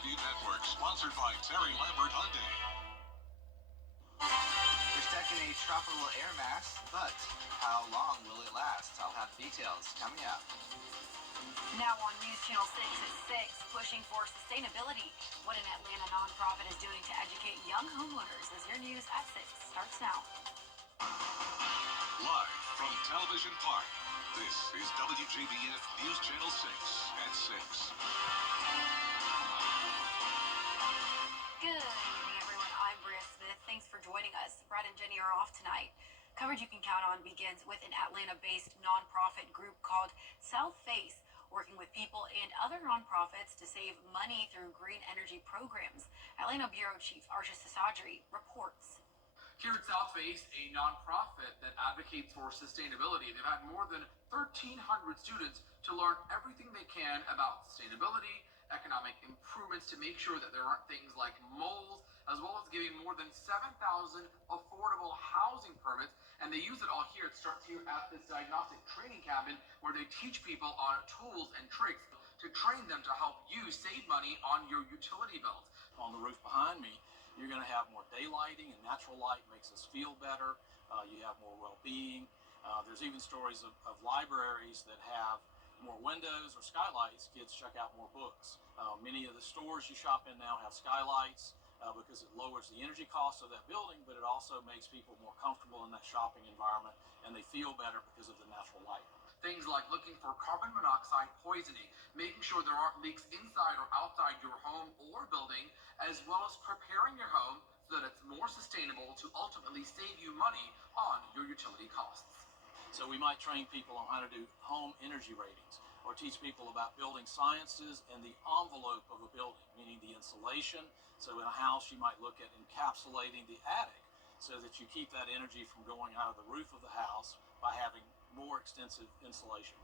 WJBF Network, sponsored by Terry Lambert Hyundai. They're stacking a tropical air mass, but how long will it last? I'll have details coming up. Now on News Channel 6 at 6, pushing for sustainability. What an Atlanta nonprofit is doing to educate young homeowners as your news at 6 starts now. Live from Television Park, this is WJBF News Channel 6 at 6. Good evening, everyone. I'm Bria Smith. Thanks for joining us. Brad and Jenny are off tonight. Coverage you can count on begins with an Atlanta-based nonprofit group called South Face, working with people and other nonprofits to save money through green energy programs. Atlanta Bureau Chief Archie Sasadri reports. Here at South Face, a nonprofit that advocates for sustainability, they've had more than 1,300 students to learn everything they can about sustainability, economic improvements to make sure that there aren't things like moles, as well as giving more than 7,000 affordable housing permits. And they use it all here. It starts here at this diagnostic training cabin where they teach people on tools and tricks to train them to help you save money on your utility bills. On the roof behind me, you're going to have more daylighting, and natural light makes us feel better. You have more well-being. There's even stories of libraries that have more windows or skylights. Kids check out more books. Many of the stores you shop in now have skylights because it lowers the energy cost of that building, but it also makes people more comfortable in that shopping environment, and they feel better because of the natural light. Things like looking for carbon monoxide poisoning, making sure there aren't leaks inside or outside your home or building, as well as preparing your home so that it's more sustainable to ultimately save you money on your utility costs. So we might train people on how to do home energy ratings, or teach people about building sciences and the envelope of a building, meaning the insulation. So in a house, you might look at encapsulating the attic so that you keep that energy from going out of the roof of the house by having more extensive insulation.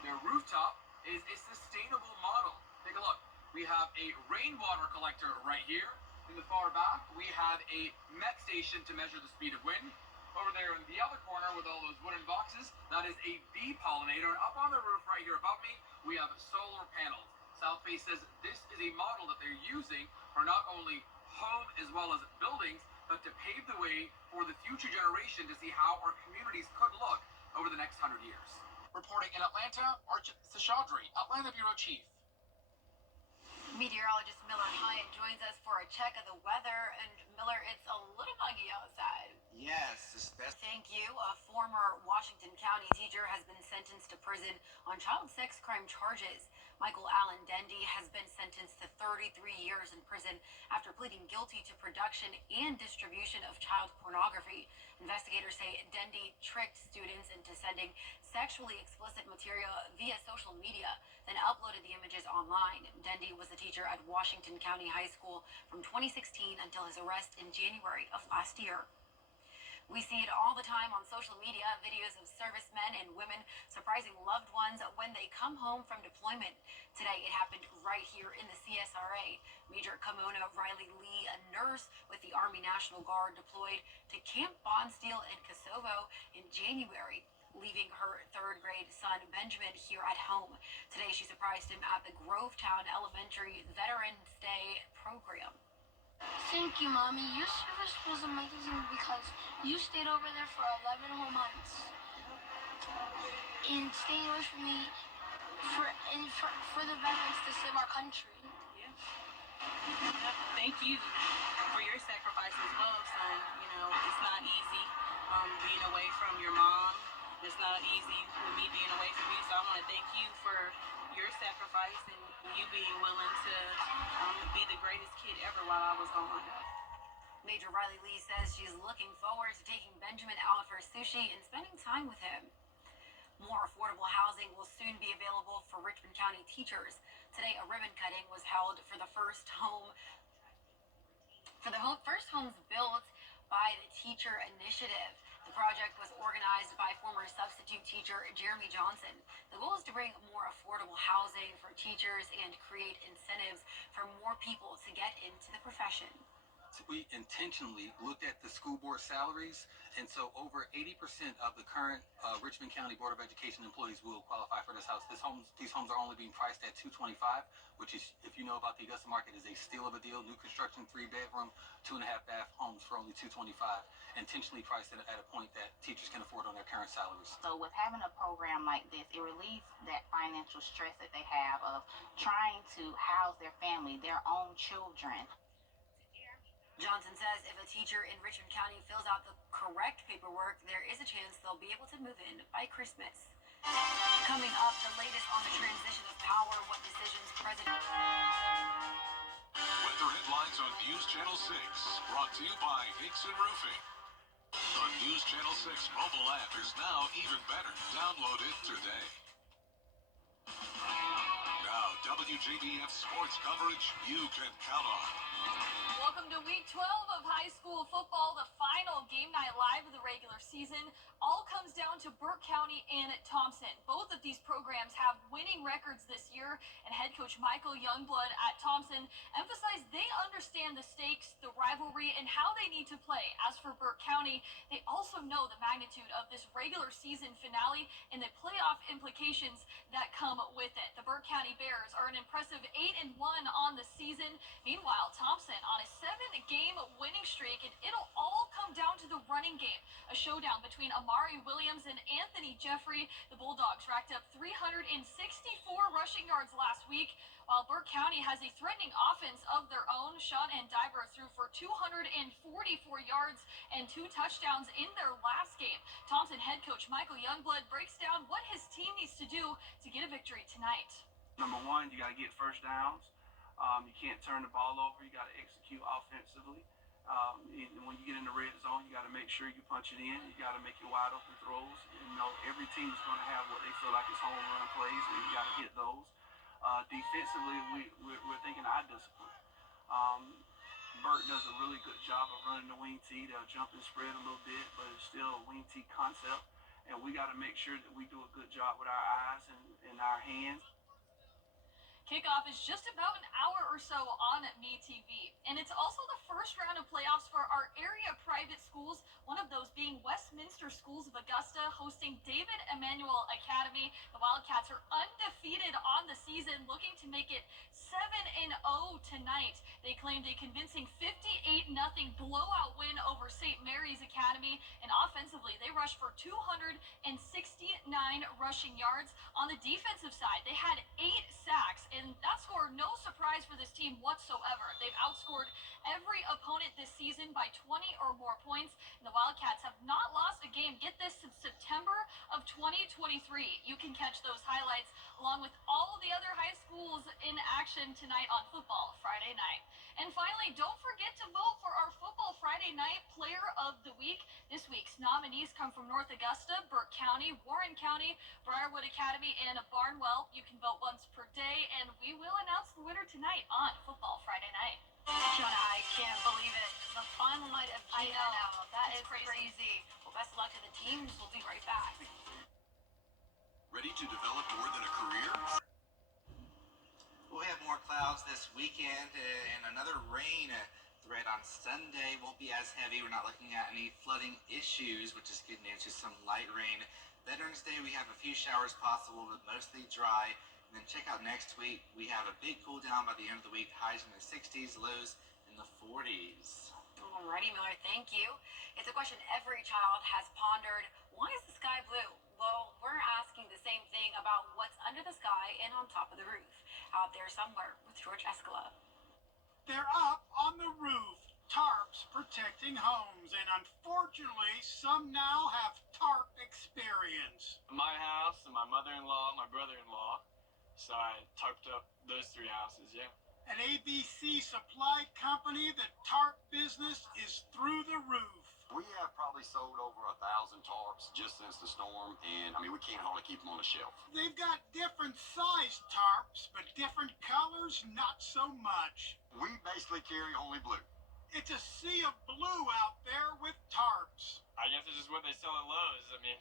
Their rooftop is a sustainable model. Take a look. We have a rainwater collector right here. In the far back, we have a MET station to measure the speed of wind. Over there in the other corner with all those wooden boxes, that is a bee pollinator. And up on the roof right here above me, we have solar panels. South Face says this is a model that they're using for not only home as well as buildings, but to pave the way for the future generation to see how our communities could look over the next 100 years. Reporting in Atlanta, Archie Sasadri, Atlanta Bureau Chief. Meteorologist Miller Hyatt joins us for a check of the weather. And Miller, it's a little muggy outside. Yes, Thank you. A former Washington County teacher has been sentenced to prison on child sex crime charges. Michael Allen Dendy has been sentenced to 33 years in prison after pleading guilty to production and distribution of child pornography. Investigators say Dendy tricked students into sending sexually explicit material via social media, then uploaded the images online. Dendy was a teacher at Washington County High School from 2016 until his arrest in January of last year. We see it all the time on social media, videos of servicemen and women surprising loved ones when they come home from deployment. Today, it happened right here in the CSRA. Major Kimona Riley Lee, a nurse with the Army National Guard, deployed to Camp Bonsteel in Kosovo in January, leaving her third-grade son, Benjamin, here at home. Today, she surprised him at the Grovetown Elementary Veterans Day program. Thank you, Mommy. Your service was amazing because you stayed over there for 11 whole months. And staying with me for the veterans to save our country. Yeah. Thank you for your sacrifice as well, son. You know, it's not easy being away from your mom. It's not easy with me being away from you. So I want to thank you for your sacrifice and you being willing to be the greatest kid ever while I was gone. Major Riley Lee says she's looking forward to taking Benjamin out for sushi and spending time with him. More affordable housing will soon be available for Richmond County teachers. Today, a ribbon cutting was held for the first homes built by the Teacher Initiative. The project was organized by former substitute teacher Jeremy Johnson. The goal is to bring more affordable housing for teachers and create incentives for more people to get into the profession. we intentionally looked at the school board salaries, and so over 80% of the current Richmond County Board of Education employees will qualify for this house. These homes are only being priced at $225, which is, if you know about the Augusta market, is a steal of a deal. New construction, 3-bedroom, 2.5-bath homes for only $225, intentionally priced at a point that teachers can afford on their current salaries. So with having a program like this, it relieves that financial stress that they have of trying to house their family, their own children. Johnson says if a teacher in Richmond County fills out the correct paperwork, there is a chance they'll be able to move in by Christmas. Coming up, the latest on the transition of power, what decisions President... Weather headlines on News Channel 6, brought to you by Hickson Roofing. The News Channel 6 mobile app is now even better. Download it today. Now, WJBF sports coverage you can count on. Welcome to week 12 of high school football, the final game night live of the regular season. All comes down to Burke County and Thompson. Both of these programs have winning records this year, and head coach Michael Youngblood at Thompson emphasized they understand the stakes, the rivalry, and how they need to play. As for Burke County, they also know the magnitude of this regular season finale and the playoff implications that come with it. The Burke County Bears are an impressive 8-1 on the season. Meanwhile, Thompson on a 7-game winning streak, and it'll all come down to the running game. A showdown between Amari Williams and Anthony Jeffrey. The Bulldogs racked up 364 rushing yards last week, while Burke County has a threatening offense of their own. Sean and Diver threw for 244 yards and 2 touchdowns in their last game. Thompson head coach Michael Youngblood breaks down what his team needs to do to get a victory tonight. Number one, you got to get first downs. You can't turn the ball over. You got to execute offensively. When you get in the red zone, you got to make sure you punch it in. You got to make your wide open throws. You know, every team is going to have what they feel like is home run plays, and you got to hit those. Defensively, we're thinking eye discipline. Burt does a really good job of running the wing tee. They'll jump and spread a little bit, but it's still a wing tee concept. And we got to make sure that we do a good job with our eyes and our hands. Kickoff is just about an hour or so on MeTV. And it's also the first round of playoffs for our area private schools, one of those being Westminster Schools of Augusta, hosting David Emanuel Academy. The Wildcats are undefeated on the season, looking to make it 7-0 tonight. They claimed a convincing 58-0 blowout win over St. Mary's Academy. And offensively, they rushed for 269 rushing yards. On the defensive side, they had 8 sacks. And that score, no surprise for this team whatsoever. They've outscored every opponent this season by 20 or more points. And the Wildcats have not lost a game, get this, since September of 2023. You can catch those highlights along with all the other high schools in action tonight on Football Friday night. And finally, don't forget to vote for our Football Friday night Player of the Week. This week's nominees come from North Augusta, Burke County, Warren County, Briarwood Academy, and Barnwell. You can vote once per day, and we will announce the winner tonight on Football Friday night. Shona, I can't believe it. The final night of GNL. I know. That is crazy. Well, best of luck to the teams. We'll be right back. Ready to develop more than a career? We have more clouds this weekend and another rain threat on Sunday. Won't be as heavy. We're not looking at any flooding issues, which is good news. Just some light rain. Veterans Day, we have a few showers possible, but mostly dry. And then check out next week. We have a big cool down by the end of the week. Highs in the 60s, lows in the 40s. Alrighty, Miller, thank you. It's a question every child has pondered. Why is the sky blue? Well, we're asking the same thing about what's under the sky and on top of the roof. Out there somewhere with George Escala. They're up on the roof, tarps protecting homes, and unfortunately, some now have tarp experience. My house and my mother-in-law, my brother-in-law, so I tarped up those 3 houses, yeah. At ABC Supply Company, the tarp business is through the roof. We have probably sold over 1,000 tarps just since the storm, and I mean, we can't hardly keep them on the shelf. They've got different sized tarps, but different colors, not so much. We basically carry only blue. It's a sea of blue out there with tarps. I guess it's just what they sell at Lowe's. I mean,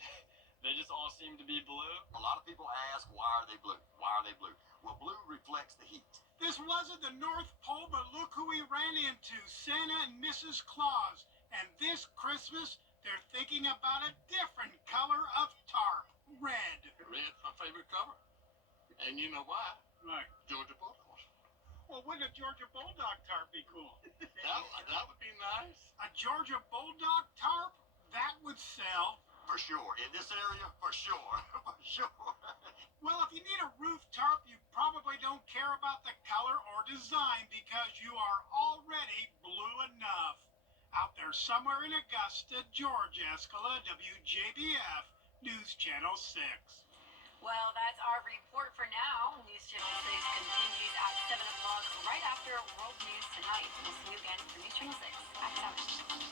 they just all seem to be blue. A lot of people ask, why are they blue? Why are they blue? Well, blue reflects the heat. This wasn't the North Pole, but look who we ran into, Santa and Mrs. Claus. And this Christmas, they're thinking about a different color of tarp, red. Red's my favorite color. And you know why? Right. Georgia Bulldogs. Well, wouldn't a Georgia Bulldog tarp be cool? That would be nice. A Georgia Bulldog tarp? That would sell. For sure. In this area, for sure. For sure. Well, if you need a roof tarp, you probably don't care about the color or design because you are already blue enough. Out there somewhere in Augusta, George Escala, WJBF, News Channel 6. Well, that's our report for now. News Channel 6 continues at 7 o'clock right after World News Tonight. We'll see you again for News Channel 6 at 7.